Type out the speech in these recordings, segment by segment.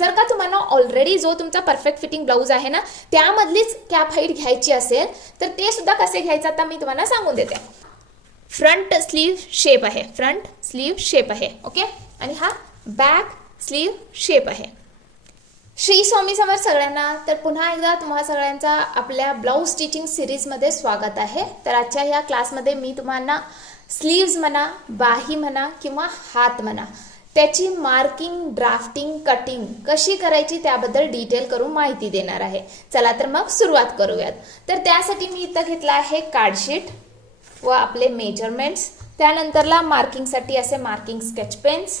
जर का तुम्हाला ऑलरेडी जो तुमचा परफेक्ट फिटिंग ब्लाऊज आहे ना त्यामधलीच कॅप हाईट घ्यायची असेल तर ते सुद्धा कसे घ्यायचं आता मी तुम्हाला सांगून देते. फ्रंट स्लीव शेप आहे, फ्रंट स्लीव शेप आहे. ओके, आणि हा बॅक स्लीव शेप आहे. श्री स्वामी समर्थ सगळ्यांना. तर पुन्हा एकदा तुम्हा सगळ्यांचा आपल्या ब्लाऊज स्टिचिंग सिरीजमध्ये स्वागत आहे. तर आजच्या ह्या क्लासमध्ये मी तुम्हाला स्लीव्ज म्हणा, बाही म्हणा किंवा हात म्हणा त्याची मार्किंग, ड्राफ्टिंग, कटिंग कशी करायची त्याबद्दल डिटेल करून माहिती देणार आहे. चला तर मग सुरुवात करूयात. तर त्यासाठी मी इथं घेतला आहे कार्डशीट व आपले मेजरमेंट्स, त्यानंतरला मार्किंगसाठी असे मार्किंग स्केच पेन्स,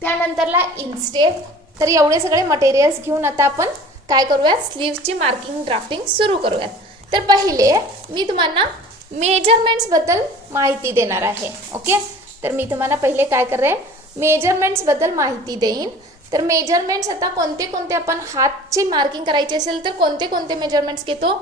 त्यानंतरला इनस्टेप. तर एवढे सगळे मटेरियल्स घेऊन आता आपण काय करूयात, स्लीव्सची मार्किंग, ड्राफ्टिंग सुरू करूयात. तर पहिले मी तुम्हाला मेजरमेंट्स बद्दल माहिती देणार आहे. ओके, तर मी तुम्हाला पहिले काय करेन, मेजरमेंट्स बद्दल माहिती देईन. तर मेजरमेंट्स आता कोणते कोणते, आपण हातची मार्किंग करायची असेल तर कोणते कोणते मेजरमेंट्स घेतो,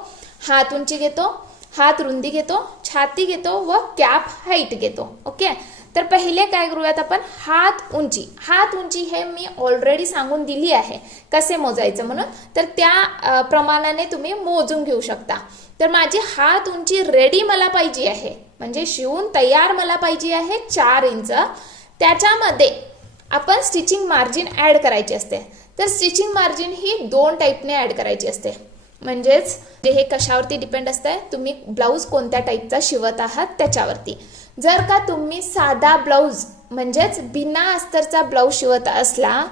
हात उंची घेतो, हात रुंदी घेतो, छाती घेतो व कॅप हाईट घेतो. ओके, तर पहिले काय करूयात आपण, हात उंची. हात उंची हे मी ऑलरेडी सांगून दिली आहे कसे मोजायचं म्हणून, तर त्या प्रमाणाने तुम्ही मोजून घेऊ शकता. तर माझी हात उंची रेडी मला पाहिजे आहे, म्हणजे शिवून तयार मला पाहिजे आहे 4 इंच. त्याच्यामध्ये आपण स्टिचिंग मार्जिन ॲड करायची असते. तर स्टिचिंग मार्जिन ही 2 टाईपने ॲड करायची असते. म्हणजेच हे कशावरती डिपेंड असतं, तुम्ही ब्लाऊज कोणत्या टाईपचा शिवत आहात त्याच्यावरती. जर का तुम्ही साधा ब्लाऊज म्हणजेच बिना अस्तरचा ब्लाऊज शिवत असला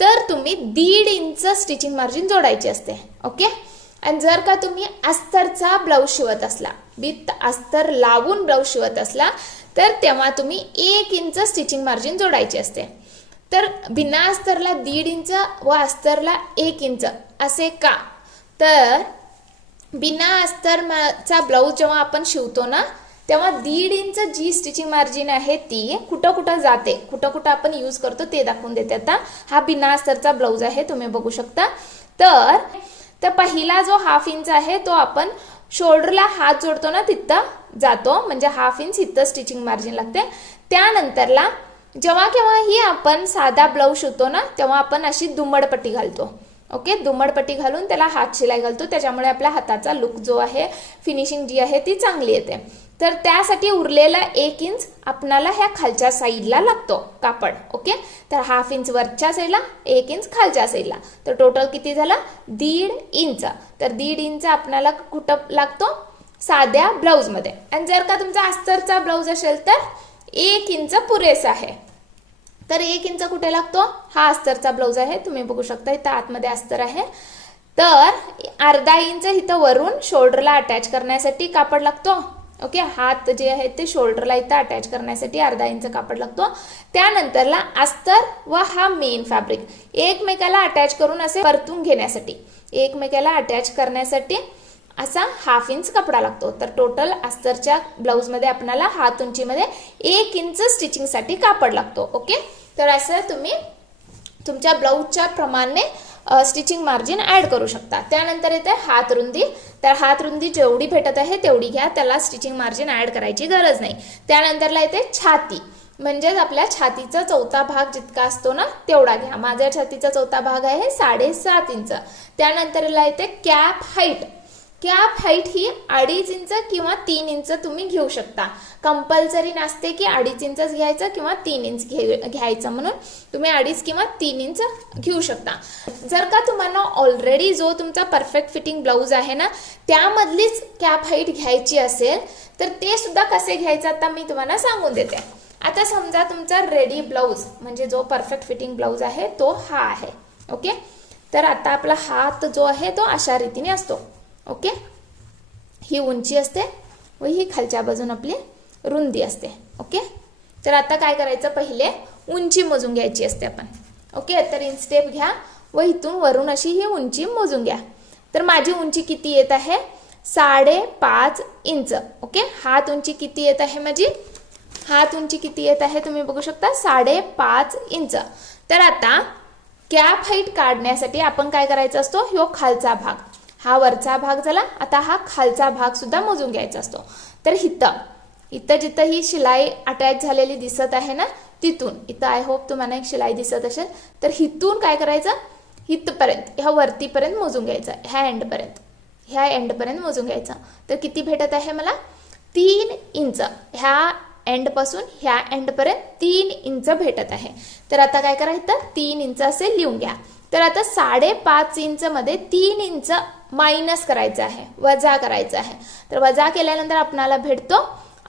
तर तुम्ही 1.5 इंच स्टिचिंग मार्जिन जोडायची असते. ओके, आणि जर का तुम्ही अस्तरचा ब्लाऊज शिवत असला, विथ अस्तर लावून ब्लाऊज शिवत असला तर तेव्हा तुम्ही 1 इंच स्टिचिंग मार्जिन जोडायची असते. तर बिना अस्तरला 1.5 इंच व अस्तरला 1 इंच असे का, तर बिना अस्तरचा ब्लाऊज जेव्हा आपण शिवतो ना तेव्हा 1.5 इंच जी स्टिचिंग मार्जिन आहे ती कुठं कुठं जाते, कुठं कुठं आपण यूज करतो ते दाखवून देते. आता हा बिना अस्तरचा ब्लाऊज आहे, तुम्ही बघू शकता. तर पहिला जो 1/2 इंच आहे तो आपण शोल्डरला हात जोडतो ना तिथं जातो, म्हणजे 1/2 इंच इथं स्टिचिंग मार्जिन लागते. त्यानंतरला जेव्हा केव्हाही आपण साधा ब्लाऊज शिवतो ना तेव्हा आपण अशी दुमडपट्टी घालतो. ओके, दुमडपट्टी घालून त्याला हात शिलाई घालतो, त्याच्यामुळे आपल्या हाताचा लुक जो आहे, फिनिशिंग जी आहे ती चांगली येते. तर त्यासाठी उरलेला 1 इंच आपणाला ह्या खालच्या साईडला लागतो कापड. ओके, तर 1/2 इंच वरच्या साईडला, 1 इंच खालच्या साईडला, तर टोटल किती झाला, 1.5 इंच. तर 1.5 इंच आपणाला कुठं लागतो, साध्या ब्लाऊजमध्ये. आणि जर का तुमचा अस्तरचा ब्लाऊज असेल तर 1 इंच पुरेसा आहे. तर 1 इंच कुठे लागतो, हा अस्तरचा ब्लाऊज आहे, तुम्ही बघू शकता इथं आतमध्ये अस्तर आहे. तर 1/2 इंच इथं वरून शोल्डरला अटॅच करण्यासाठी कापड लागतो. ओके, हात जे आहे ते शोल्डरला इथं अटॅच करण्यासाठी 1/2 इंच कापड लागतो. त्यानंतरला अस्तर व हा मेन फॅब्रिक एकमेकाला अटॅच करून असे परतून घेण्यासाठी, एकमेकाला अटॅच करण्यासाठी असा 1/2 इंच कपडा लागतो. तर टोटल अस्तरच्या ब्लाऊजमध्ये आपल्याला हात उंचीमध्ये 1 इंच स्टिचिंगसाठी कापड लागतो. ओके, तर असं तुम्ही तुमच्या ब्लाऊजच्या प्रमाणे स्टिचिंग मार्जिन ॲड करू शकता. त्यानंतर येते हात रुंदी. तर हात रुंदी जेवढी भेटत आहे तेवढी घ्या, त्याला स्टिचिंग मार्जिन ॲड करायची गरज नाही. त्यानंतरला येते छाती, म्हणजेच आपल्या छातीचा 4था भाग जितका असतो ना तेवढा घ्या. माझ्या छातीचा 4था भाग आहे 7.5 इंच. त्यानंतरला येते कॅप हाईट. कॅप हाईट ही 2.5 इंच किंवा 3 इंच तुम्ही घेऊ शकता. कंपल्सरी नसते की 2.5 इंचच घ्यायचं किंवा 3 इंच घ्यायचं, म्हणून तुम्ही 2.5 किंवा 3 इंच घेऊ शकता. जर का तुम्हाला ऑलरेडी जो तुमचा परफेक्ट फिटिंग ब्लाऊज आहे ना त्यामधलीच कॅप हाईट घ्यायची असेल तर ते सुद्धा कसे घ्यायचं आता मी तुम्हाला सांगून देते. आता समजा तुमचा रेडी ब्लाऊज म्हणजे जो परफेक्ट फिटिंग ब्लाऊज आहे तो हा आहे. ओके, तर आता आपला हात जो आहे तो अशा रीतीने असतो. ओके, ही उंची असते व ही खालच्या बाजून आपली रुंदी असते. ओके, तर आता काय करायचं, पहिले उंची मोजून घ्यायची असते आपण. ओके, तर इनस्टेप घ्या व इथून वरून अशी ही उंची मोजून घ्या. तर माझी उंची किती येत आहे, 5.5 इंच. ओके, हात उंची किती येत आहे माझी, हात उंची किती येत आहे तुम्ही बघू शकता, 5.5 इंच. तर आता कॅप हाईट काढण्यासाठी आपण काय करायचं असतो, ह्यो खालचा भाग, हा वरचा भाग झाला. आता हा खालचा भाग सुद्धा मोजून घ्यायचा असतो. तर इथं जिथं ही शिलाई अटॅच झालेली दिसत आहे ना तिथून, इथं आय होप तुम्हाला एक शिलाई दिसत असेल, तर इथून काय करायचं, इथपर्यंत, ह्या वरतीपर्यंत मोजून घ्यायचं, ह्या एंडपर्यंत मोजून घ्यायचं. तर किती भेटत आहे मला? 3 इंच. ह्या एंडपासून ह्या एंडपर्यंत 3 इंच भेटत आहे. तर आता काय करायचं? 3 इंच असे लिहून घ्या. तर आता 5.5 इंच मध्ये 3 इंच मायनस करायचं आहे, वजा करायचं आहे. तर वजा केल्यानंतर आपणाला भेटतो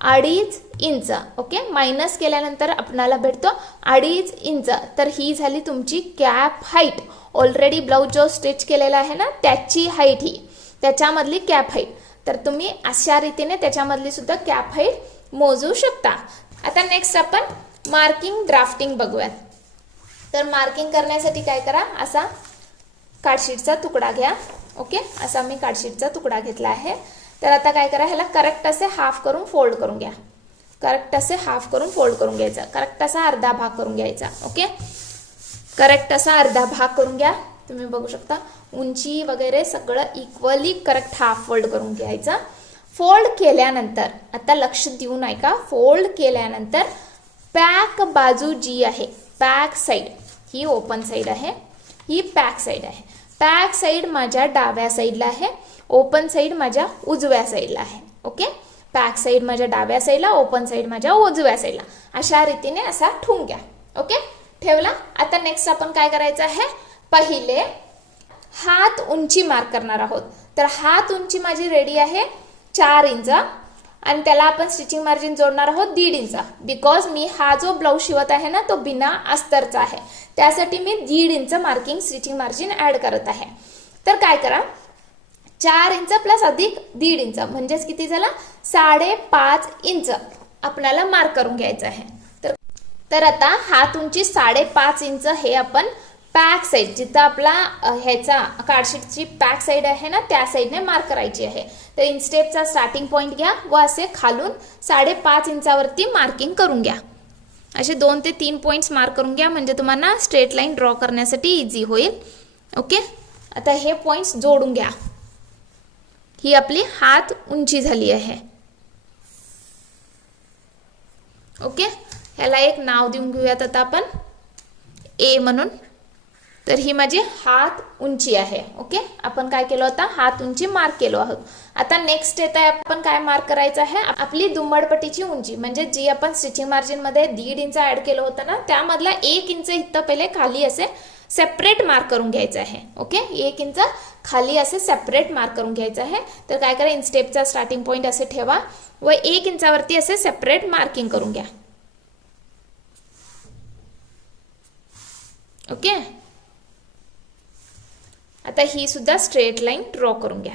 2.5 इंच. ओके, मायनस केल्यानंतर आपणाला भेटतो 2.5 इंच. तर ही झाली तुमची कॅप हाईट. ऑलरेडी ब्लाऊज जो स्टिच केलेला आहे ना त्याची हाईट ही, त्याच्यामधली कॅप हाईट. तर तुम्ही अशा रीतीने त्याच्यामधली सुद्धा कॅप हाईट मोजू शकता. आता नेक्स्ट आपण मार्किंग ड्राफ्टिंग बघूयात. तर मार्किंग करण्यासाठी काय करा, असा कार्डशीटचा तुकडा घ्या. ओके, असा मी कार्डशीटचा तुकडा घेतला आहे. तर आता काय करा, ह्याला करेक्ट असे हाफ करून फोल्ड करून घ्या. करेक्ट असे हाफ करून फोल्ड करून घ्यायचा. करेक्ट असा अर्धा भाग करून घ्यायचा. ओके, करेक्ट असा अर्धा भाग करून घ्या. तुम्ही बघू शकता उंची वगैरे सगळं इक्वली करेक्ट हाफ फोल्ड करून घ्यायचा. फोल्ड केल्यानंतर आता लक्ष देऊन ऐका, फोल्ड केल्यानंतर पॅक बाजू जी आहे, पॅक साईड, ही ओपन साईड आहे, ही पॅक साईड आहे. पॅक साईड माझ्या डाव्या साईडला आहे, ओपन साईड माझ्या उजव्या साईडला आहे. ओके, पॅक साईड माझ्या डाव्या साईडला, ओपन साईड माझ्या उजव्या साईडला. अशा रीतीने असा ठेवून घ्या. ओके, ठेवला. आता नेक्स्ट आपण काय करायचं आहे, पहिले हात उंची मार्क करणार आहोत. तर हात उंची माझी रेडी आहे 4 इंच आणि त्याला आपण स्टिचिंग मार्जिन जोडणार आहोत 1.5 इंच. बिकॉज मी हा जो ब्लाऊज शिवत आहे ना तो बिना अस्तरचा आहे, त्यासाठी मी 1.5 inch marking stitching margin add करत आहे. तर काय करा, 4 इंच प्लस अधिक 1.5 इंच म्हणजेच किती झाला, 5.5 इंच आपल्याला मार्क करून घ्यायचं आहे. तर आता हात उंची 5.5 इंच हे आपण पॅक साईड, जिथं आपला ह्याचा कार्डशीटची पॅक साईड आहे ना त्या साईडने मार्क करायची आहे. तर इनस्टेपचा स्टार्टिंग पॉईंट घ्या व असे खालून 5.5 इंचावरती मार्किंग करून घ्या. असे 2 ते 3 पॉईंट्स मार्क करून घ्या, म्हणजे तुम्हाला स्ट्रेट लाईन ड्रॉ करण्यासाठी इझी होईल. ओके, आता हे पॉईंट्स जोडून घ्या. ही आपली हात उंची झाली आहे. ओके, ह्याला एक नाव देऊन घेऊयात आता आपण, ए म्हणून. तर ही माझी हात उंची आहे. ओके, आपण काय केलं होता, हात उंची मार्क केलो आहोत. आता नेक्स्ट येत आहे, आपण काय मार्क करायचं आहे, आपली दुम्बडपट्टीची उंची, म्हणजे जी आपण स्टिचिंग मार्जिन मध्ये 1.5 इंच ऍड केलं होतं ना त्यामधला 1 इंच इथं पहिले खाली असे सेपरेट मार्क करून घ्यायचं आहे. ओके, 1 इंच खाली असे सेपरेट मार्क करून घ्यायचं आहे. तर काय करा, इनस्टेपचा स्टार्टिंग पॉईंट असे ठेवा व 1 इंचावरती असे सेपरेट मार्किंग करून घ्या. ओके, आता ही सुद्धा स्ट्रेट लाईन ड्रॉ करून घ्या.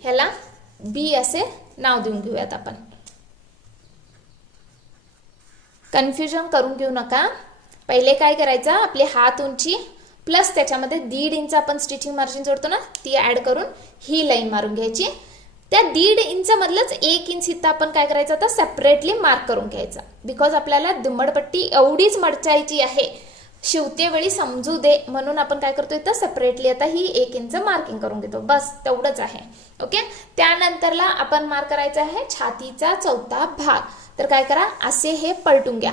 ह्याला बी असे नाव देऊन घेऊयात आपण. कन्फ्युजन करून घेऊ नका. पहिले काय करायचं, आपली हात उंची प्लस त्याच्यामध्ये 1.5 इंच आपण स्टिचिंग मार्जिन जोडतो ना ती ऍड करून ही लाईन मारून घ्यायची. त्या 1.5 इंच मधलंच 1 इंच इथं आपण काय करायचं, आता सेपरेटली मार्क करून घ्यायचा. बिकॉज आपल्याला दुम्बडपट्टी एवढीच मडचायची आहे, शिवते वेळी समजू दे म्हणून आपण काय करतो, इथं सेपरेटली आता ही 1 इंच मार्किंग करून घेतो, बस तेवढंच आहे. ओके, त्यानंतरला आपण मार्क करायचा आहे छातीचा 4था भाग. तर काय करा, असे हे पलटून घ्या.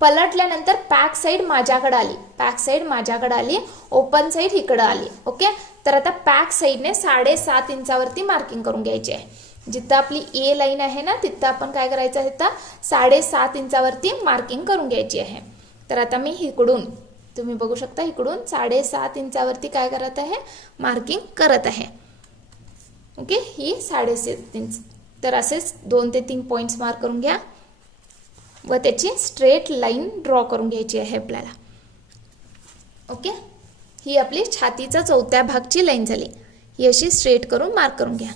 पलटल्यानंतर पॅक साईड माझ्याकडे आली, पॅक साईड माझ्याकडे आली, ओपन साईड इकडे आली. ओके, तर आता पॅक साईडने 7.5 इंचावरती मार्किंग करून घ्यायची आहे. जिथं आपली ए लाईन आहे ना तिथं आपण काय करायचं आहे, तर 7.5 इंचावरती मार्किंग करून घ्यायची आहे. तर आता मी इकडून, तुम्ही बघू शकता, इकडून 7.5 इंचावरती काय करत आहे, मार्किंग करत आहे. ओके, ही 7.5 इंच. तर असेच 2 ते 3 पॉइंट्स मार्क करून घ्या व त्याची स्ट्रेट लाईन ड्रॉ करून घ्यायची आहे आपल्याला. ओके, ही आपली छातीचा 4थ्या भागची लाईन झाली. ही अशी स्ट्रेट करून मार्क करून घ्या.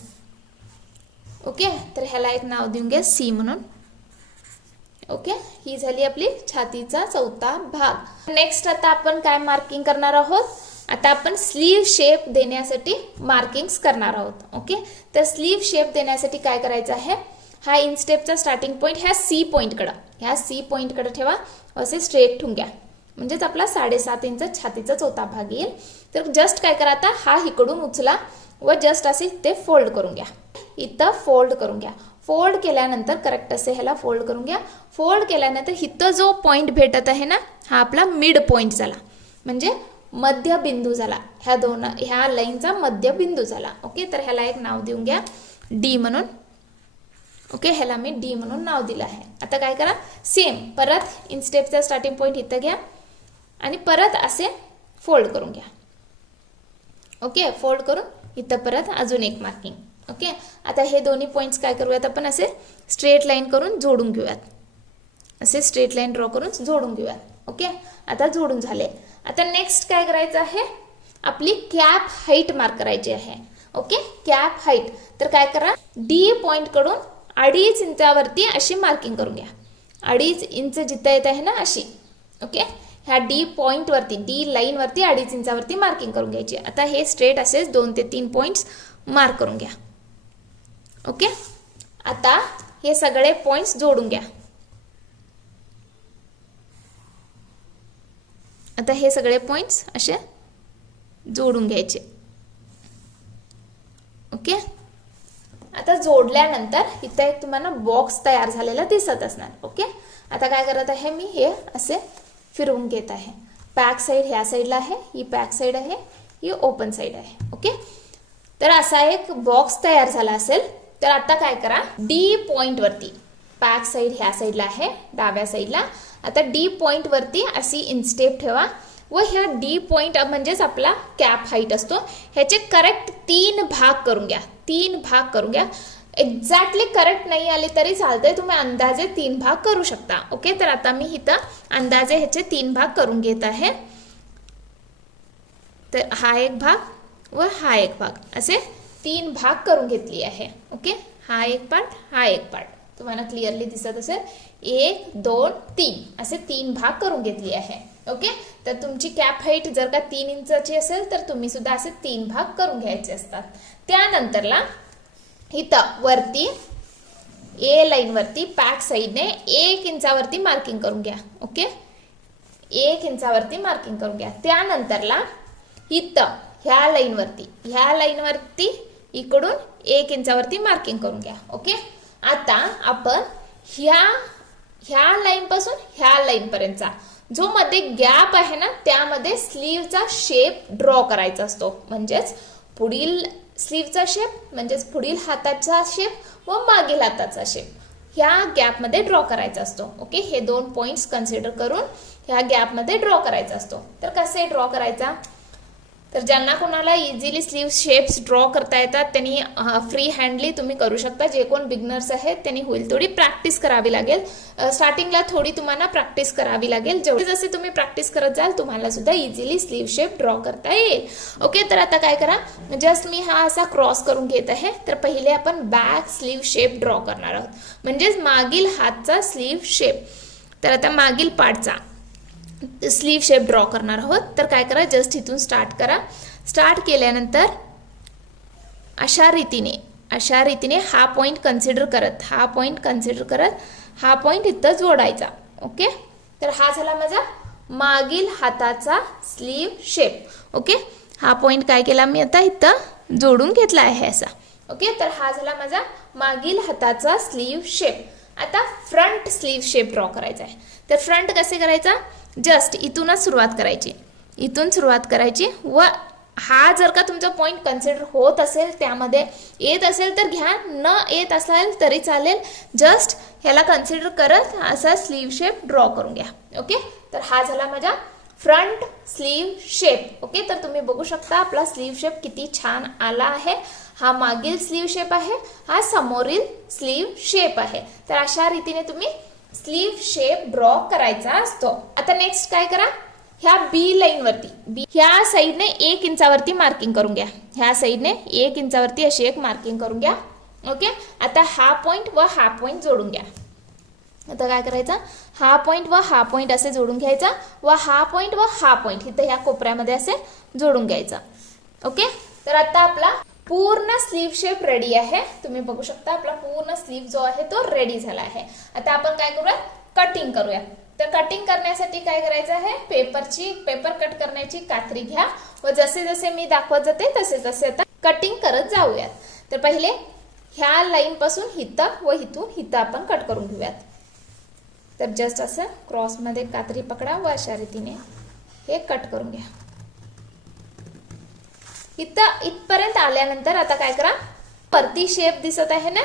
ओके, तर ह्याला एक नाव देऊन घ्या सी म्हणून. ओके, ही झाली आपली छातीचा 4था भाग. नेक्स्ट आता आपण काय मार्किंग करणार आहोत, आता आपण स्लीव शेप देण्यासाठी मार्किंग्स करणार आहोत. ओके, तर स्लीव शेप देण्यासाठी काय करायचं आहे, हा इनस्टेपचा स्टार्टिंग पॉईंट ह्या सी पॉईंटकडे, ह्या सी पॉईंटकडे ठेवा, असे स्ट्रेट ठेवून घ्या, म्हणजेच आपला 7.5 इंच छातीचा 4था भाग येईल. तर जस्ट काय करा, आता हा इकडून उचला व जस्ट असे ते फोल्ड करून घ्या, इथं फोल्ड करून घ्या. फोल्ड केल्यानंतर करेक्ट असे ह्याला फोल्ड करून घ्या. फोल्ड केल्यानंतर इथं जो पॉईंट भेटत आहे ना, हा आपला मिड पॉईंट झाला, म्हणजे मध्यबिंदू झाला. ह्या लाईनचा मध्यबिंदू झाला. ओके, तर ह्याला एक नाव देऊन घ्या डी म्हणून. ओके, ह्याला मी डी म्हणून नाव दिलं आहे. आता काय करा, सेम परत इनस्टेपचा स्टार्टिंग पॉईंट इथं घ्या आणि परत असे फोल्ड करून घ्या. ओके, फोल्ड करून इथं परत अजून एक मार्किंग. ओके, आता हे दोन्ही पॉईंट्स काय करूयात आपण, असे स्ट्रेट लाईन करून जोडून घेऊयात. असे स्ट्रेट लाईन ड्रॉ करून जोडून घेऊयात. ओके, आता जोडून झाले. आता नेक्स्ट काय करायचं आहे, आपली कॅप हाईट मार्क करायची आहे. Okay, cap height. तर काय करा, डी पॉईंट कडून 2.5 इंचावरती अशी मार्किंग करून घ्या. 2.5 इंच जिथं येत आहे ना अशी. ओके, ह्या डी पॉईंट वरती, डी लाईन वरती 2.5 इंचावरती मार्किंग करून घ्यायची. आता हे स्ट्रेट असेच 2 ते 3 पॉईंट्स मार्क करून घ्या. ओके, आता हे सगळे पॉइंट्स जोडून घ्या. आता हे सगळे पॉइंट्स असे जोडून घ्यायचे. ओके, आता जोडल्यानंतर इथे एक तुम्हाला बॉक्स तयार झालेला दिसत असणार. ओके, आता काय करत आहे मी, हे असे फिरवून घेत आहे. बॅक साइड ह्या साइडला आहे, ही बॅक साइड आहे, ही ओपन साइड आहे. ओके, तर असा एक बॉक्स तयार झाला असेल. तर आता काय करा, डी पॉइंट वरती, बॅक साइड ह्या साइडला आहे डाव्या साइडला. आता डी पॉइंट वरती अशी इनस्टेप ठेवा व ह्या डी पॉइंट म्हणजेच आपला कॅप हाईट असतो, ह्याचे करेक्ट 3 भाग करून घ्या. 3 भाग करून घ्या. एक्झॅक्टली करेक्ट नाही आले तरी चालतंय, तुम्ही अंदाजे 3 भाग करू शकता. ओके, तर आता मी इथं अंदाजे ह्याचे 3 भाग करून घेत आहे. तर हा एक भाग व हा एक भाग, असे 3 भाग करून घेतली आहे. ओके, हा एक पार्ट, हा एक पार्ट तुम्हाला क्लिअरली दिसत असेल. 1 2 3 असे 3 भाग करून घेतली आहे. ओके, तर तुमची कॅप हाईट जर का 3 इंचाची असेल तर तुम्ही सुद्धा असे 3 भाग करून घ्यायचे असतात. त्यानंतरला इथं वरती ए लाईन वरती बॅक साईडने 1 इंचावरती मार्किंग करून घ्या. ओके, 1 इंचावरती मार्किंग करून घ्या. त्यानंतरला इथं ह्या लाईन वरती इकडून 1 इंचावरती मार्किंग करून घ्या. ओके, आता आपण ह्या लाईन पासून ह्या लाईन पर्यंतचा जो मध्ये गॅप आहे ना, त्यामध्ये स्लीवचा शेप ड्रॉ करायचा असतो. म्हणजेच पुढील स्लीवचा शेप, म्हणजेच पुढील हाताचा शेप व मागील हाताचा शेप ह्या गॅप मध्ये ड्रॉ करायचा असतो. ओके, हे 2 पॉइंट्स कन्सिडर करून ह्या गॅप मध्ये ड्रॉ करायचा असतो. तर कसे ड्रॉ करायचा, तर ज्यांना कोणाला इझिली स्लीव शेप्स ड्रॉ करता येतात त्यांनी फ्री हँडली तुम्ही करू शकता. जे कोण बिगनर्स आहेत त्यांनी होईल थोडी प्रॅक्टिस करावी लागेल. स्टार्टिंगला थोडी तुम्हाला प्रॅक्टिस करावी लागेल. जेवढे जसे तुम्ही प्रॅक्टिस करत जाल तुम्हाला सुद्धा इझिली स्लीव शेप ड्रॉ करता येईल. ओके, तर आता काय करा, जस्ट मी हा असा क्रॉस करून घेत आहे. तर पहिले आपण बॅक स्लीव शेप ड्रॉ करणार आहोत, म्हणजेच मागील हातचा स्लीव शेप. तर आता मागील पार्टचा स्लीव शेप ड्रॉ करणार आहोत. तर काय करा, जस्ट इथून स्टार्ट करा. स्टार्ट केल्यानंतर अशा रीतीने हा पॉइंट कन्सिडर करत हा पॉइंट इथं जोडायचा. ओके, तर हा झाला माझा मागील हाताचा स्लीव शेप. ओके, हा पॉइंट काय केला मी आता इथं जोडून घेतला आहे असा. ओके, तर हा झाला माझा मागील हाताचा स्लीव शेप. आता फ्रंट स्लीव शेप ड्रॉ करायचा आहे. तर फ्रंट कसे करायचा, जस्ट इथूनच सुरुवात करायची व हा जर का तुमचा पॉइंट कन्सिडर होत असेल, त्यामध्ये येत असेल तर घ्या, न येत असेल तरी चालेल. जस्ट ह्याला कन्सिडर करत असा स्लीव शेप ड्रॉ करून घ्या. ओके, तर हा झाला माझा फ्रंट स्लीव शेप. ओके, तर तुम्ही बघू शकता आपला स्लीव शेप किती छान आला आहे. हा मागील स्लीव शेप आहे, हा समोरील स्लीव शेप आहे. तर अशा रीतीने तुम्ही स्लीव शेप ड्रॉ करायचा असतो. आता नेक्स्ट काय करा, ह्या बी लाईन वरती ह्या साईडने 1 इंचावरती मार्किंग करून घ्या. ह्या साईडने 1 इंचावरती अशी एक मार्किंग करून घ्या. ओके, आता हा पॉइंट व हा पॉइंट जोडून घ्या. आता काय करायचा, हा पॉइंट व हा पॉइंट असे जोडून घ्यायचा व हा पॉइंट व हा पॉइंट इथं ह्या कोपऱ्यामध्ये असे जोडून घ्यायचा. ओके, तर आता आपला पूर्ण स्लीव शेप रेडी आहे. तुम्ही बघू शकता आपला पूर्ण स्लीव जो आहे तो रेडी झाला आहे. आता आपण काय करूया, कटिंग करूया. तर कटिंग करण्यासाठी काय करायचं आहे, पेपर कट करण्याची कात्री घ्या व जसे जसे मी दाखवत जाते तसे तसे आता कटिंग करत जाऊयात. तर पहिले ह्या लाईन पासून इथं व इथून इथं आपण कट करून घेऊयात. तर जस्ट असं क्रॉसमध्ये कात्री पकडा व अशा रीतीने हे कट करून घ्या. इथं इथपर्यंत आल्यानंतर आता काय करा, वरती शेप दिसत आहे ना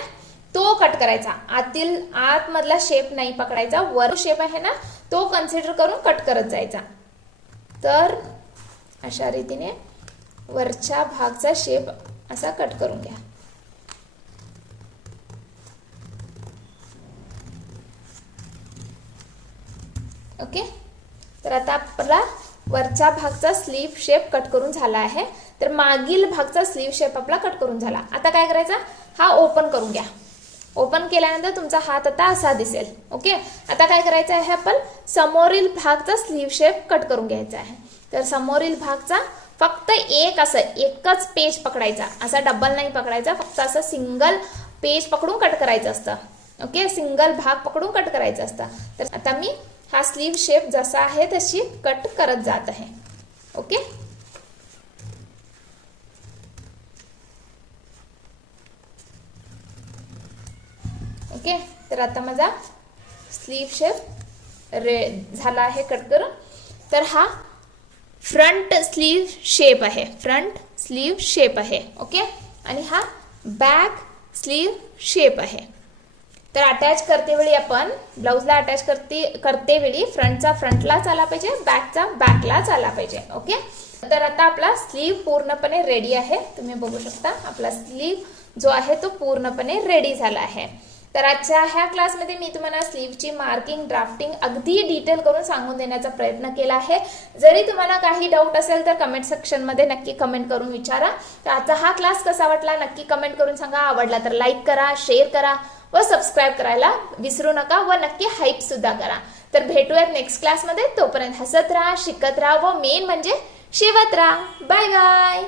तो कट करायचा. आतमधला शेप नाही पकडायचा, वर शेप आहे ना तो कन्सिडर करून कट करत जायचा. तर अशा रीतीने वरच्या भागचा शेप असा कट करून घ्या. ओके. तर आता आपला वरच्या भागचा स्लीव शेप कट करून झाला आहे. तर मागील भागचा स्लीव शेप आपला कट करून झाला. आता काय करायचा, हा ओपन करून घ्या. ओपन केल्यानंतर तुमचा हात आता असा दिसेल. ओके. आता काय करायचं आहे, आपण समोरील भागचा स्लीव शेप कट करून घ्यायचा आहे. तर समोरील भागचा फक्त एकच पेज पकडायचा, असा डबल नाही पकडायचा, फक्त असं सिंगल पेज पकडून कट करायचं असतं. ओके. सिंगल भाग पकडून कट करायचं असतं. तर आता मी हा स्लीव शेप जसा आहे तशी कट करत जात आहे. ओके. ओके. तर आता माझा स्लीव शेप झाला आहे कट करून. तर हा फ्रंट स्लीव शेप आहे, फ्रंट स्लीव शेप आहे. ओके. आणि हा बॅक स्लीव शेप आहे. तर अटॅच करते वेळी आपण ब्लाउजला अटॅच करते वेळी फ्रंटचा फ्रंटलाच आला पाहिजे, बॅकचा बॅकलाच आला पाहिजे. ओके. तर आता आपला स्लीव पूर्णपणे रेडी आहे. तुम्ही बघू शकता आपला स्लीव जो आहे तो पूर्णपणे रेडी झाला आहे. तर आजच्या ह्या क्लासमध्ये मी तुम्हाला स्लीवची मार्किंग, ड्राफ्टिंग अगदी डिटेल करून सांगून देण्याचा प्रयत्न केला आहे. जरी तुम्हाला काही डाऊट असेल तर कमेंट सेक्शनमध्ये नक्की कमेंट करून विचारा. तर आजचा हा क्लास कसा वाटला नक्की कमेंट करून सांगा. आवडला तर लाईक करा, शेअर करा व सबस्क्राईब करायला विसरू नका व नक्की हाईप सुद्धा करा. तर भेटूयात नेक्स्ट क्लासमध्ये. तोपर्यंत हसत राहा, शिकत राहा व मेन म्हणजे शिवत राहा. Bye bye.